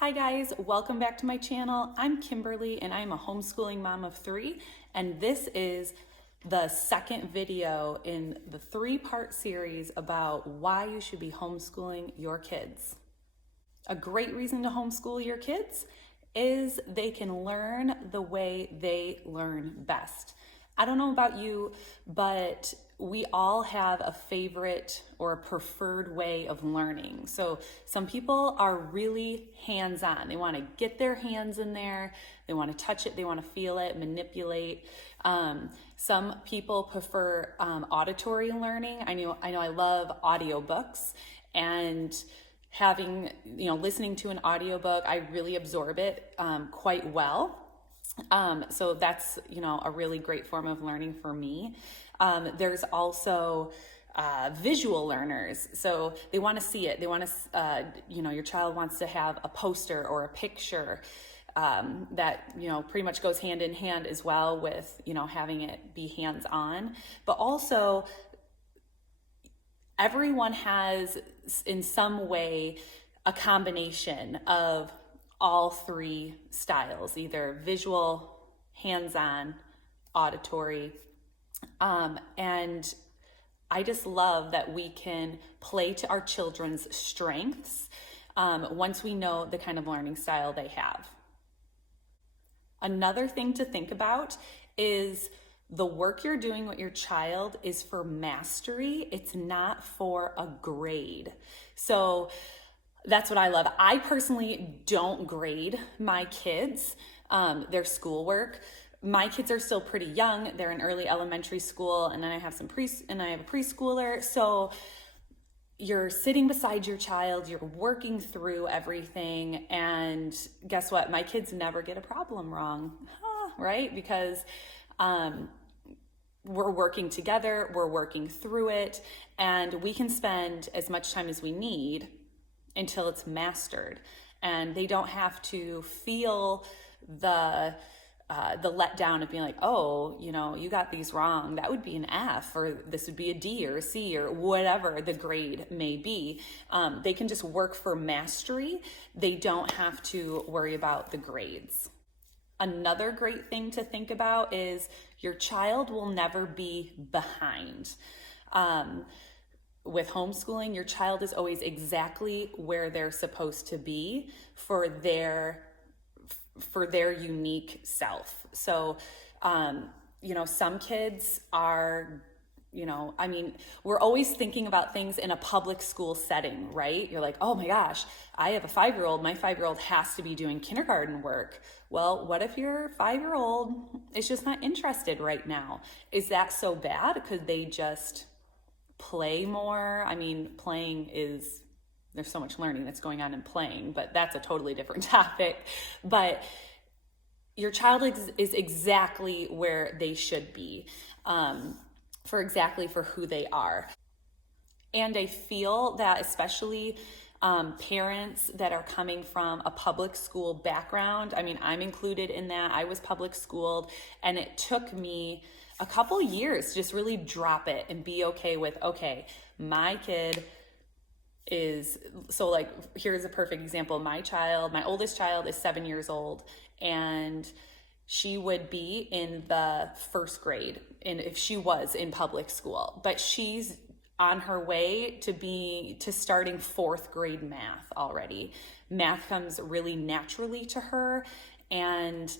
Hi guys, welcome back to my channel. I'm Kimberly and I'm a homeschooling mom of 3, and this is the second video in the 3-part series about why you should be homeschooling your kids. A great reason to homeschool your kids is they can learn the way they learn best. I don't know about you, but we all have a favorite or a preferred way of learning. So some people are really hands-on. They want to get their hands in there. They want to touch it. They want to feel it, manipulate. Some people prefer auditory learning. I know I love audiobooks, and listening to an audiobook, I really absorb it quite well. So that's, a really great form of learning for me. There's also visual learners. So they want to see it. They want to, your child wants to have a poster or a picture that, pretty much goes hand in hand as well with, having it be hands-on. But also, everyone has, in some way, a combination of all 3 styles, either visual, hands-on, auditory. And I just love that we can play to our children's strengths once we know the kind of learning style they have. Another thing to think about is the work you're doing with your child is for mastery. It's not for a grade. So that's what I love. I personally don't grade my kids, their schoolwork. My kids are still pretty young. They're in early elementary school, and then I have I have a preschooler. So you're sitting beside your child, you're working through everything, and guess what? My kids never get a problem wrong, right? Because we're working together, we're working through it, and we can spend as much time as we need until it's mastered. And they don't have to feel the letdown of being like, oh, you got these wrong. That would be an F, or this would be a D or a C, or whatever the grade may be. They can just work for mastery. They don't have to worry about the grades. Another great thing to think about is your child will never be behind. With homeschooling, your child is always exactly where they're supposed to be for their unique self. So, some kids are, we're always thinking about things in a public school setting, right? You're like, oh my gosh, I have a 5-year-old. My 5-year-old has to be doing kindergarten work. Well, what if your 5-year-old is just not interested right now? Is that so bad? Could they just play more? There's so much learning that's going on in playing, but that's a totally different topic. But your child is exactly where they should be, for who they are. And I feel that especially parents that are coming from a public school background, I'm included in that. I was public schooled, and it took me a couple years to just really drop it and be okay with, okay, my kid is, so like, here's a perfect example. My oldest child is 7 years old, and she would be in the 1st grade, and if she was in public school, but she's on her way to starting 4th grade math already. Math comes really naturally to her, and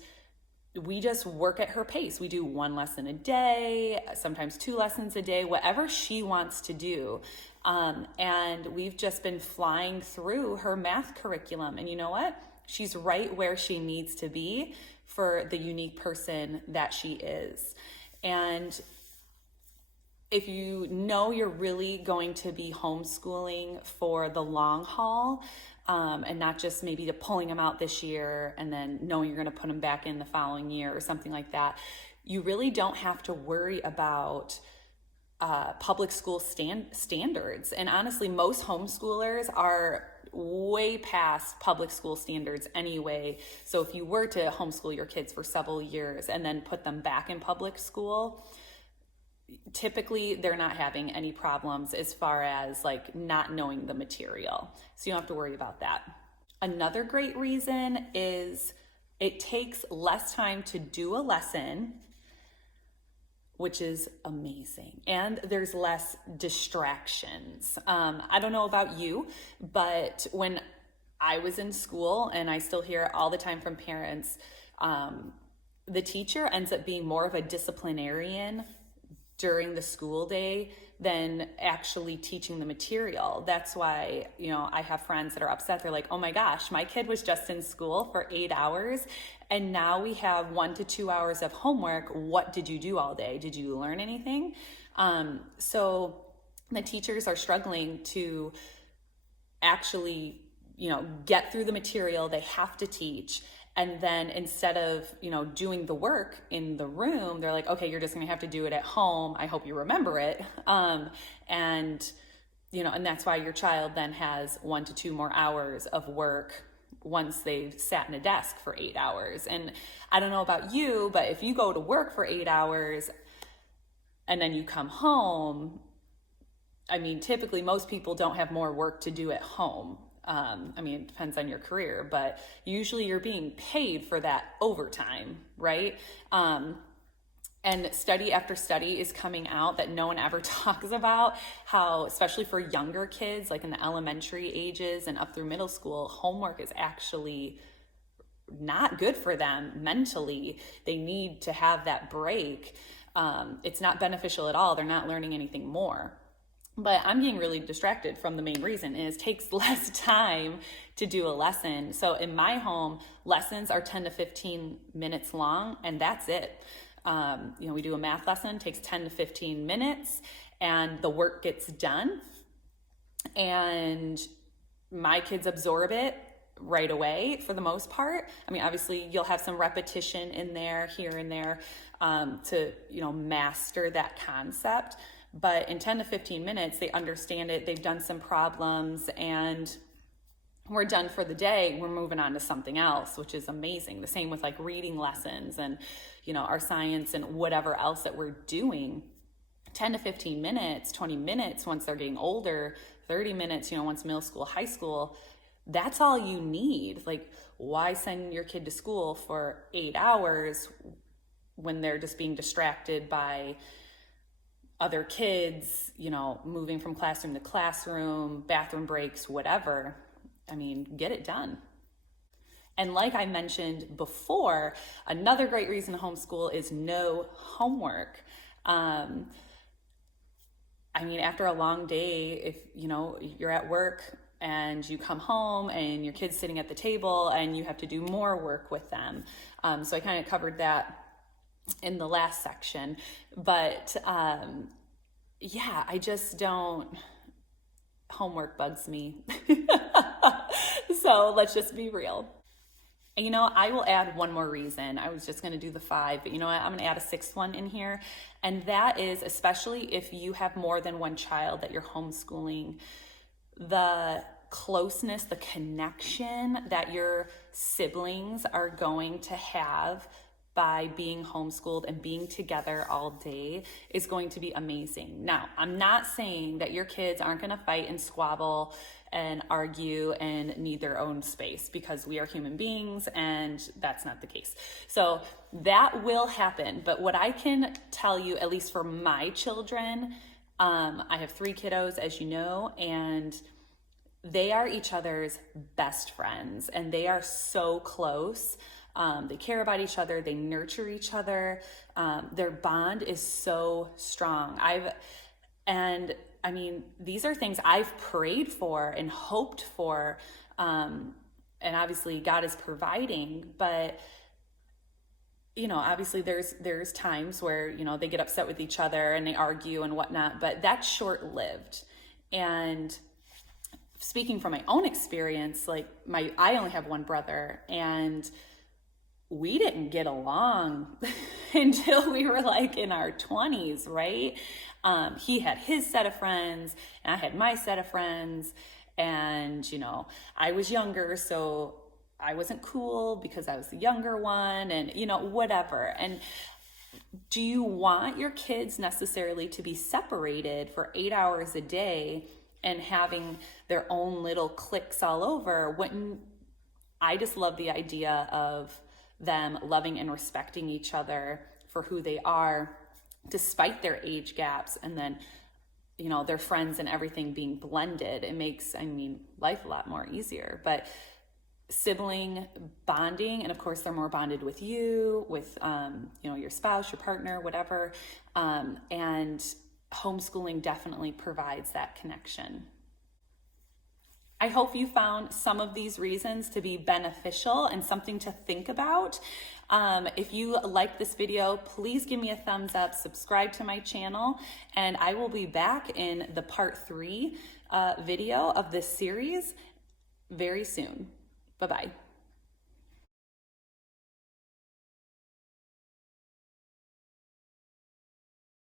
we just work at her pace. We do 1 lesson a day, sometimes 2 lessons a day, whatever she wants to do. And we've just been flying through her math curriculum. And you know what? She's right where she needs to be for the unique person that she is. And if you know you're really going to be homeschooling for the long haul, and not just maybe to pulling them out this year and then knowing you're going to put them back in the following year or something like that, you really don't have to worry about public school standards. And honestly, most homeschoolers are way past public school standards anyway. So if you were to homeschool your kids for several years and then put them back in public school, typically they're not having any problems as far as like not knowing the material. So you don't have to worry about that. Another great reason is it takes less time to do a lesson, which is amazing. And there's less distractions. I don't know about you, but when I was in school, and I still hear it all the time from parents, the teacher ends up being more of a disciplinarian during the school day than actually teaching the material. That's why, I have friends that are upset. They're like, oh my gosh, my kid was just in school for 8 hours and now we have 1 to 2 hours of homework. What did you do all day? Did you learn anything? So the teachers are struggling to actually, get through the material they have to teach. And then instead of, doing the work in the room, they're like, okay, you're just going to have to do it at home. I hope you remember it. And that's why your child then has 1 to 2 more hours of work once they've sat in a desk for 8 hours. And I don't know about you, but if you go to work for 8 hours and then you come home, typically most people don't have more work to do at home. It depends on your career, but usually you're being paid for that overtime, right? And study after study is coming out that no one ever talks about how, especially for younger kids, like in the elementary ages and up through middle school, homework is actually not good for them mentally. They need to have that break. It's not beneficial at all. They're not learning anything more. But I'm getting really distracted from the main reason is it takes less time to do a lesson. So in my home, lessons are 10 to 15 minutes long, and that's it. We do a math lesson, takes 10 to 15 minutes, and the work gets done. And my kids absorb it right away for the most part. Obviously you'll have some repetition in there, here and there, to, master that concept. But in 10 to 15 minutes, they understand it, they've done some problems, and we're done for the day. We're moving on to something else, which is amazing. The same with like reading lessons and, our science and whatever else that we're doing. 10 to 15 minutes, 20 minutes once they're getting older, 30 minutes, once middle school, high school, that's all you need. Like, why send your kid to school for 8 hours when they're just being distracted by other kids, moving from classroom to classroom, bathroom breaks, whatever. Get it done. And like I mentioned before, another great reason to homeschool is no homework. After a long day, if, you're at work and you come home and your kid's sitting at the table and you have to do more work with them. So I kind of covered that in the last section, but I just don't, homework bugs me. So let's just be real. And I will add one more reason. I was just going to do the 5, but you know what? I'm going to add a 6th one in here. And that is, especially if you have more than one child that you're homeschooling, the closeness, the connection that your siblings are going to have by being homeschooled and being together all day is going to be amazing. Now, I'm not saying that your kids aren't going to fight and squabble and argue and need their own space, because we are human beings and that's not the case. So that will happen. But what I can tell you, at least for my children, I have 3 kiddos, as you know, and they are each other's best friends and they are so close. They care about each other. They nurture each other. Their bond is so strong. These are things I've prayed for and hoped for. And obviously God is providing, but obviously there's times where, they get upset with each other and they argue and whatnot, but that's short-lived. And speaking from my own experience, I only have one brother, and we didn't get along until we were in our 20s, right? He had his set of friends and I had my set of friends, and, I was younger, so I wasn't cool because I was the younger one, and, whatever. And do you want your kids necessarily to be separated for 8 hours a day and having their own little cliques all over? Wouldn't I just love the idea of them loving and respecting each other for who they are, despite their age gaps, and then, you know, their friends and everything being blended. It makes, I mean, life a lot more easier. But sibling bonding, and of course they're more bonded with you, with you know, your spouse, your partner, whatever, and homeschooling definitely provides that connection. I hope you found some of these reasons to be beneficial and something to think about. If you like this video, please give me a thumbs up, subscribe to my channel, and I will be back in the part 3 video of this series very soon. Bye-bye.